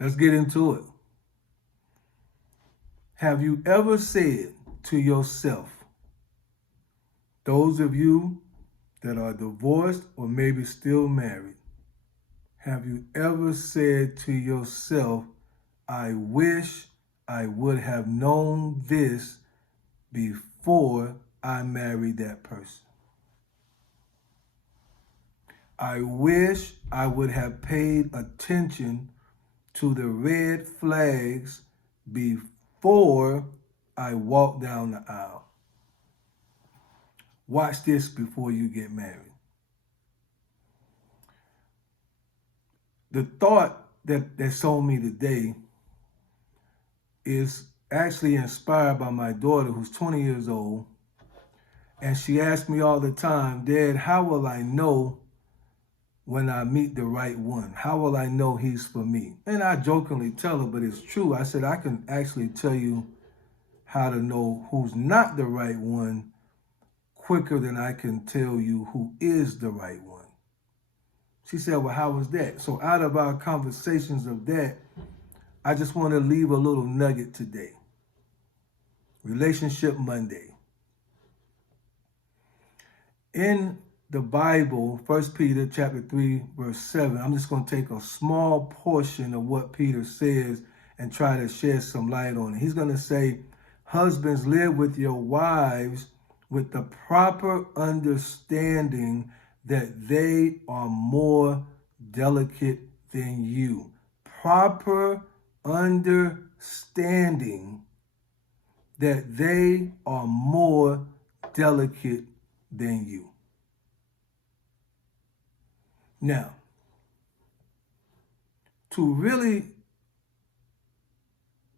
Let's get into it. Have you ever said to yourself, those of you that are divorced or maybe still married, have you ever said to yourself, I wish I would have known this before I married that person? I wish I would have paid attention to the red flags before I walked down the aisle. Watch this before you get married. The thought that's on me today is actually inspired by my daughter, who's 20 years old. And she asks me all the time, Dad, how will I know when I meet the right one? How will I know he's for me? And I jokingly tell her, but it's true. I said, I can actually tell you how to know who's not the right one quicker than I can tell you who is the right one. She said, well, how was that? So out of our conversations of that, I just want to leave a little nugget today. Relationship Monday. In the Bible, 1 Peter chapter 3, verse 7, I'm just going to take a small portion of what Peter says and try to shed some light on it. He's going to say, husbands, live with your wives with the proper understanding that they are more delicate than you. Proper understanding that they are more delicate than you. Now, to really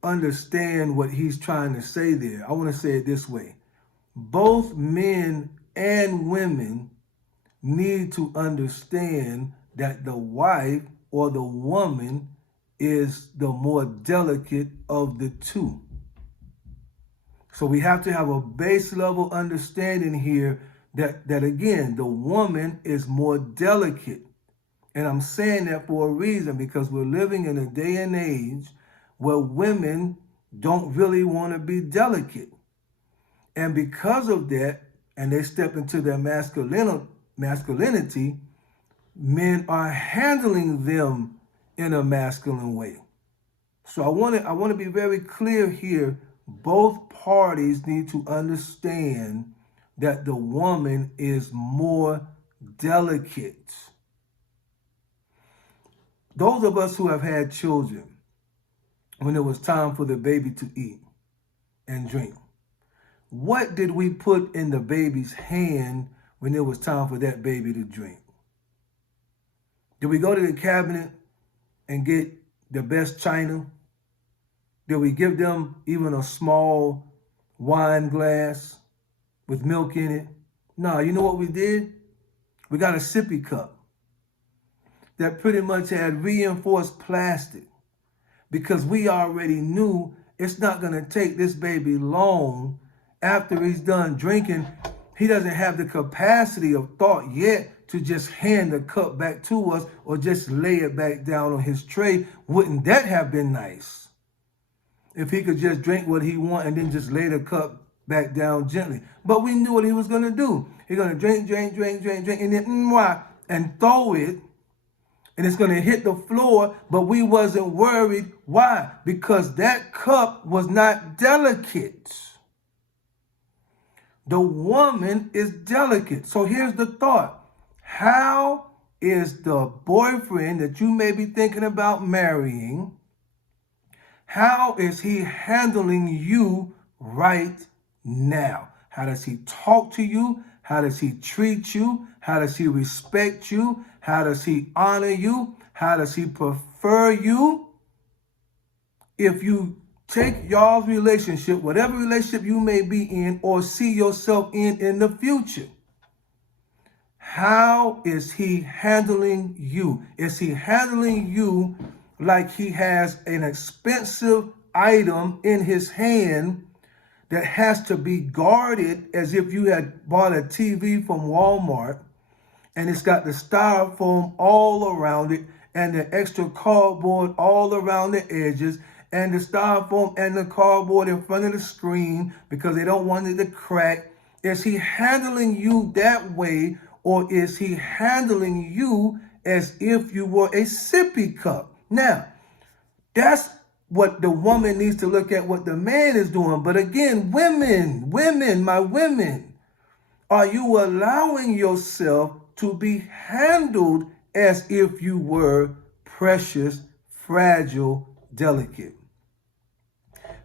understand what he's trying to say there, I want to say it this way. Both men and women need to understand that the wife or the woman is the more delicate of the two. So we have to have a base level understanding here that again, the woman is more delicate. And I'm saying that for a reason, because we're living in a day and age where women don't really want to be delicate. And because of that, and they step into their masculinity, men are handling them in a masculine way. So I want to be very clear here. Both parties need to understand that the woman is more delicate. Those of us who have had children, when it was time for the baby to eat and drink, what did we put in the baby's hand when it was time for that baby to drink? Did we go to the cabinet and get the best china? Did we give them even a small wine glass with milk in it? No, you know what we did? We got a sippy cup that pretty much had reinforced plastic, because we already knew it's not going to take this baby long after he's done drinking. He doesn't have the capacity of thought yet to just hand the cup back to us or just lay it back down on his tray. Wouldn't that have been nice? If he could just drink what he wanted and then just lay the cup back down gently. But we knew what he was going to do. He's going to drink, and then and throw it. And it's going to hit the floor, but we wasn't worried. Why? Because that cup was not delicate. The woman is delicate. So here's the thought. How is the boyfriend that you may be thinking about marrying, how is he handling you right now? How does he talk to you? How does he treat you? How does he respect you? How does he honor you? How does he prefer you? If you take y'all's relationship, whatever relationship you may be in or see yourself in the future, how is he handling you? Is he handling you like he has an expensive item in his hand that has to be guarded as if you had bought a TV from Walmart, and it's got the styrofoam all around it, and the extra cardboard all around the edges and the styrofoam and the cardboard in front of the screen because they don't want it to crack? Is he handling you that way, or is he handling you as if you were a sippy cup? Now, that's what the woman needs to look at, what the man is doing. But again, my women, are you allowing yourself to be handled as if you were precious, fragile, delicate?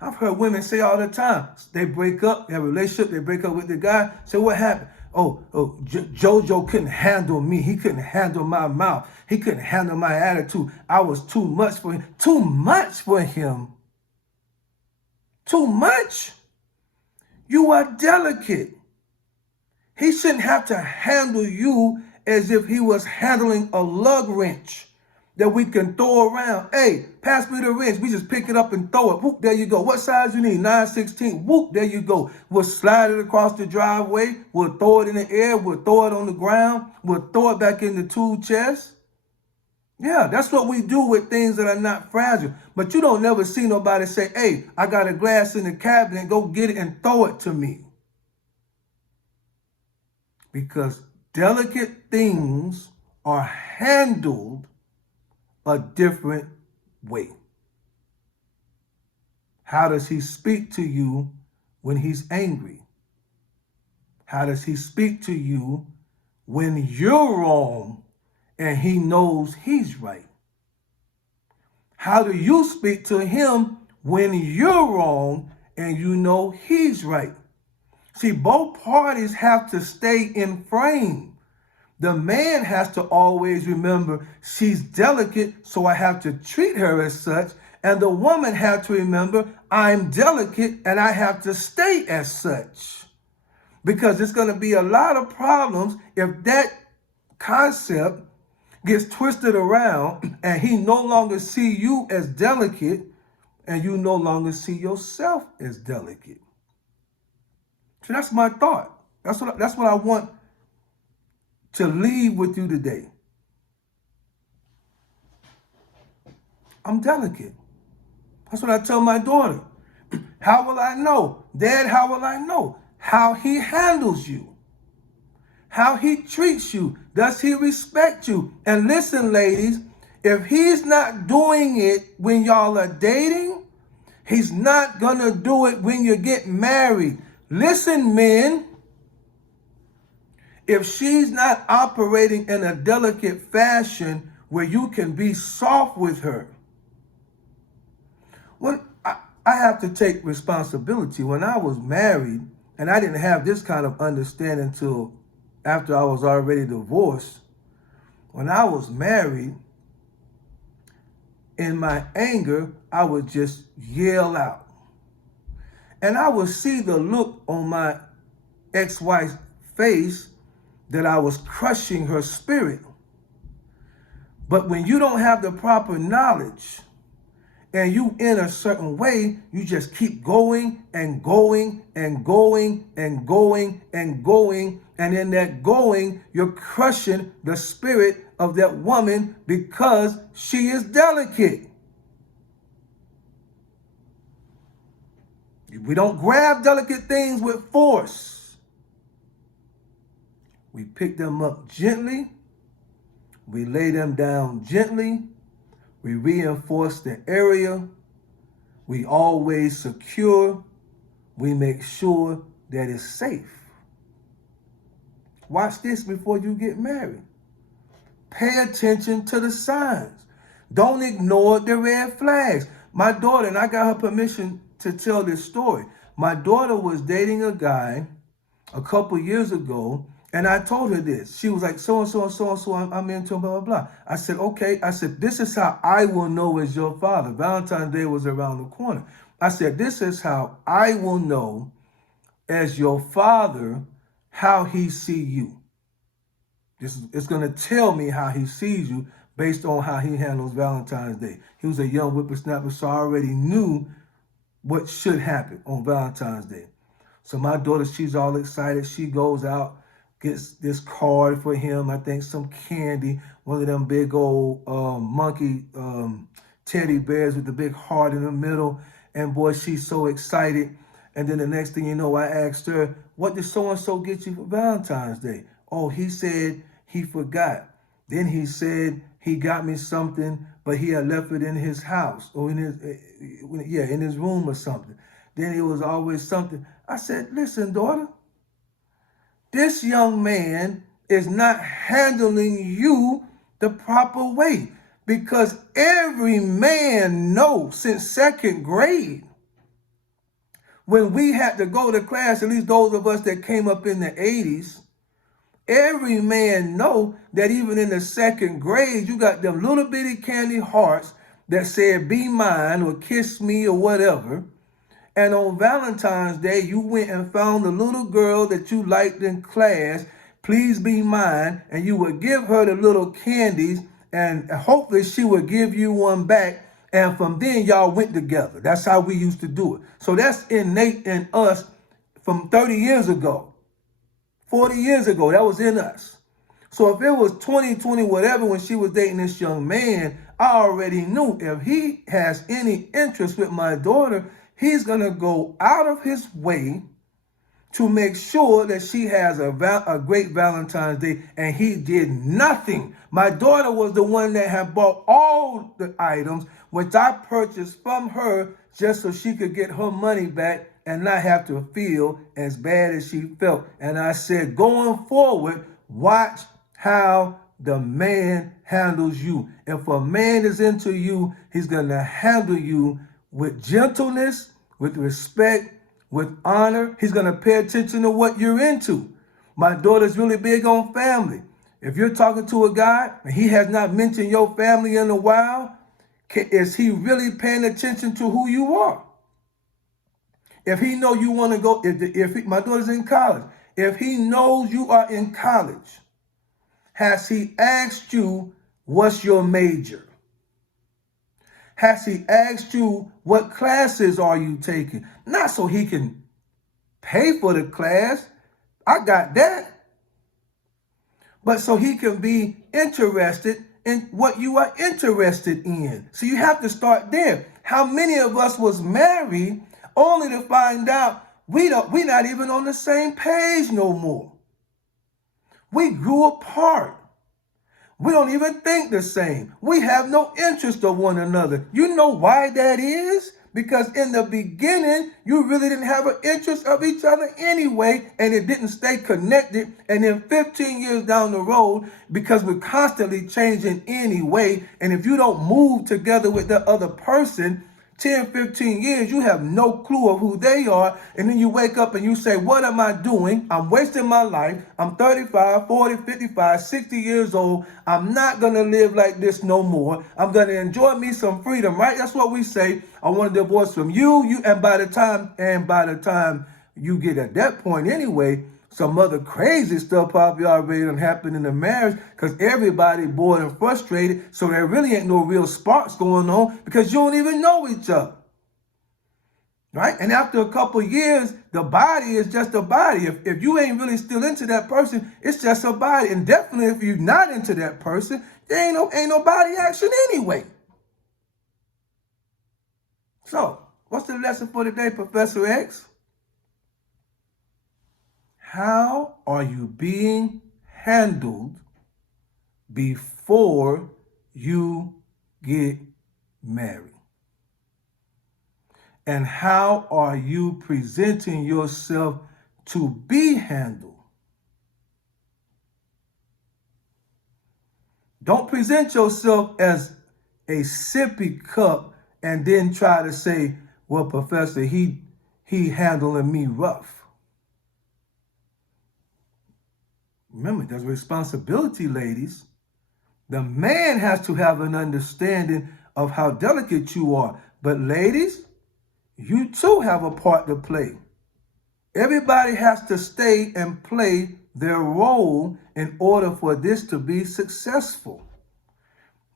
I've heard women say all the time, they break up, they have a relationship, they break up with the guy. So what happened? Jojo couldn't handle me. He couldn't handle my mouth. He couldn't handle my attitude. I was too much for him. Too much for him. Too much? You are delicate. He shouldn't have to handle you as if he was handling a lug wrench that we can throw around. Hey, pass me the wrench. We just pick it up and throw it. Whoop, there you go. What size you need? 9/16. Whoop, there you go. We'll slide it across the driveway. We'll throw it in the air. We'll throw it on the ground. We'll throw it back in the tool chest. Yeah, that's what we do with things that are not fragile. But you don't never see nobody say, hey, I got a glass in the cabinet. Go get it and throw it to me. Because delicate things are handled a different way. How does he speak to you when he's angry? How does he speak to you when you're wrong and he knows he's right? How do you speak to him when you're wrong and you know he's right? See, both parties have to stay in frame. The man has to always remember she's delicate, so I have to treat her as such. And the woman has to remember I'm delicate and I have to stay as such. Because it's going to be a lot of problems if that concept gets twisted around and he no longer see you as delicate and you no longer see yourself as delicate. So that's my thought. That's what I want to leave with you today. I'm delicate. That's what I tell my daughter. How will I know? Dad, how will I know? How he handles you. How he treats you. Does he respect you? And listen, ladies, if he's not doing it when y'all are dating, he's not going to do it when you get married. Listen, men. If she's not operating in a delicate fashion where you can be soft with her. When I have to take responsibility. When I was married, and I didn't have this kind of understanding until after I was already divorced. When I was married, in my anger, I would just yell out. And I would see the look on my ex-wife's face that I was crushing her spirit. But when you don't have the proper knowledge and you in a certain way, you just keep going and going and going and going and going. And in that going, you're crushing the spirit of that woman because she is delicate. We don't grab delicate things with force. We pick them up gently. We lay them down gently. We reinforce the area. We always secure. We make sure that it's safe. Watch this before you get married. Pay attention to the signs. Don't ignore the red flags. My daughter, and I got her permission to tell this story. My daughter was dating a guy a couple years ago, and I told her this. She was like, so-and-so and so-and-so, I'm into him, blah, blah, blah. I said, okay. I said, this is how I will know as your father. Valentine's Day was around the corner. I said, this is how I will know as your father how he see you. It's going to tell me how he sees you based on how he handles Valentine's Day. He was a young whippersnapper, so I already knew what should happen on Valentine's Day. So my daughter, she's all excited. She goes out gets this card for him. I think some candy, one of them big old monkey teddy bears with the big heart in the middle. And boy, she's so excited. And then the next thing you know, I asked her, what did so-and-so get you for Valentine's Day? Oh, he said he forgot. Then he said he got me something, but he had left it in his house or in his room or something. Then it was always something. I said, listen, daughter, this young man is not handling you the proper way, because every man knows since second grade, when we had to go to class, at least those of us that came up in the 80s, every man know that even in the second grade, you got them little bitty candy hearts that said, be mine or kiss me or whatever. And on Valentine's Day, you went and found the little girl that you liked in class, please be mine, and you would give her the little candies, and hopefully she would give you one back, and from then y'all went together. That's how we used to do it. So that's innate in us from 30 years ago, 40 years ago. That was in us. So if it was 2020, whatever, when she was dating this young man, I already knew if he has any interest with my daughter, he's going to go out of his way to make sure that she has a great Valentine's Day, and he did nothing. My daughter was the one that had bought all the items, which I purchased from her just so she could get her money back and not have to feel as bad as she felt. And I said, going forward, watch how the man handles you. If a man is into you, he's going to handle you with gentleness, with respect, with honor. He's going to pay attention to what you're into. My daughter's really big on family. If you're talking to a guy and he has not mentioned your family in a while, is he really paying attention to who you are? If he know you want to go, my daughter's in college, if he knows you are in college, has he asked you what's your major? Has he asked you what classes are you taking? Not so he can pay for the class. I got that. But so he can be interested in what you are interested in. So you have to start there. How many of us was married only to find out we're not even on the same page no more? We grew apart. We don't even think the same. We have no interest of one another. You know why that is? Because in the beginning, you really didn't have an interest of each other anyway, and it didn't stay connected. And then 15 years down the road, because we're constantly changing anyway, and if you don't move together with the other person, 10, 15 years, you have no clue of who they are. And then you wake up and you say, what am I doing? I'm wasting my life. I'm 35, 40, 55, 60 years old. I'm not going to live like this no more. I'm going to enjoy me some freedom, right? That's what we say. I want a divorce from you. And by the time you get at that point anyway, some other crazy stuff probably already done happened in the marriage, because everybody bored and frustrated. So there really ain't no real sparks going on because you don't even know each other. Right? And after a couple of years, the body is just a body. If you ain't really still into that person, it's just a body. And definitely if you're not into that person, there ain't no body action anyway. So, what's the lesson for today, Professor X? How are you being handled before you get married? And how are you presenting yourself to be handled? Don't present yourself as a sippy cup and then try to say, well, Professor, he handling me rough. Remember, there's responsibility, ladies. The man has to have an understanding of how delicate you are. But ladies, you too have a part to play. Everybody has to stay and play their role in order for this to be successful.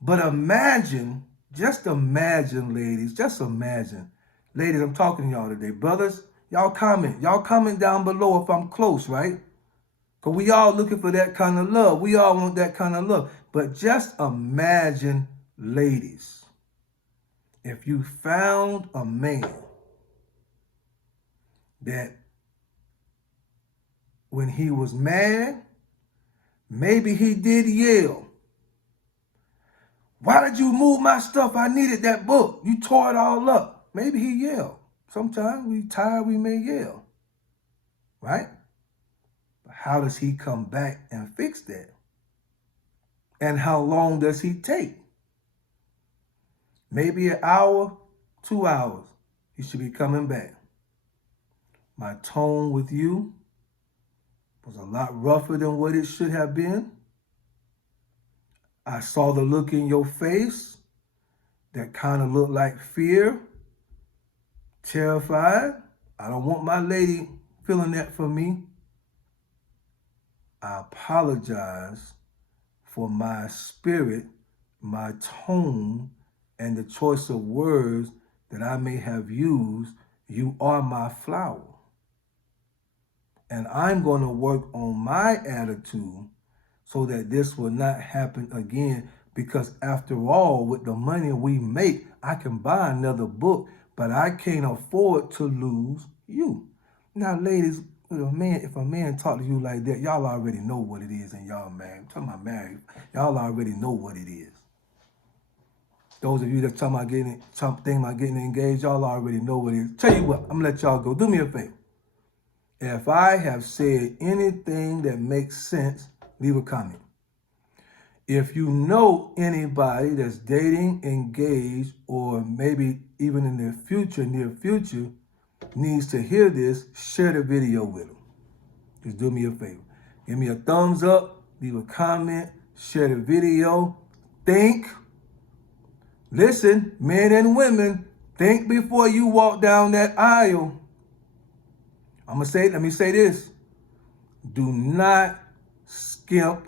But imagine, just imagine, ladies, just imagine. Ladies, I'm talking to y'all today. Brothers, y'all comment. Y'all comment down below if I'm close, right? Because we all looking for that kind of love. We all want that kind of love. But just imagine, ladies, if you found a man that when he was mad, maybe he did yell. Why did you move my stuff? I needed that book. You tore it all up. Maybe he yelled. Sometimes we tired, we may yell. Right? But how does he come back and fix that? And how long does he take? Maybe an hour, 2 hours. He should be coming back. My tone with you was a lot rougher than what it should have been. I saw the look in your face that kind of looked like fear, terrified. I don't want my lady feeling that for me. I apologize for my spirit, my tone, and the choice of words that I may have used. You are my flower. And I'm going to work on my attitude so that this will not happen again. Because after all, with the money we make, I can buy another book, but I can't afford to lose you. Now, ladies, if a man talk to you like that, y'all already know what it is, and y'all married. I'm talking about married. Y'all already know what it is. Those of you that talking about getting engaged, y'all already know what it is. Tell you what, I'm gonna let y'all go. Do me a favor. If I have said anything that makes sense, leave a comment. If you know anybody that's dating, engaged, or maybe even in the future, near future, needs to hear this, share the video with them. Just do me a favor. Give me a thumbs up, leave a comment, share the video. Think, listen, men and women, think before you walk down that aisle. Let me say this. Do not skimp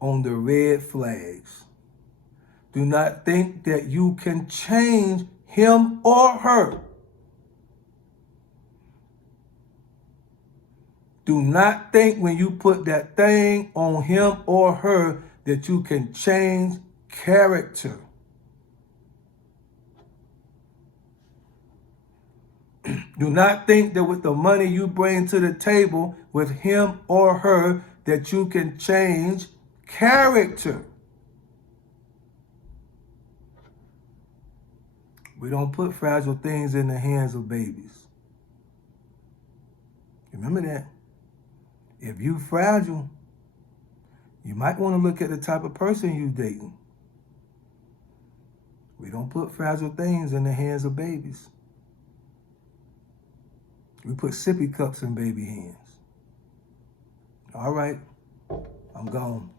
on the red flags. Do not think that you can change him or her. Do not think when you put that thing on him or her that you can change character. Do not think that with the money you bring to the table with him or her that you can change character. We don't put fragile things in the hands of babies. Remember that. If you fragile, you might want to look at the type of person you dating. We don't put fragile things in the hands of babies. We put sippy cups in baby hands. All right, I'm gone.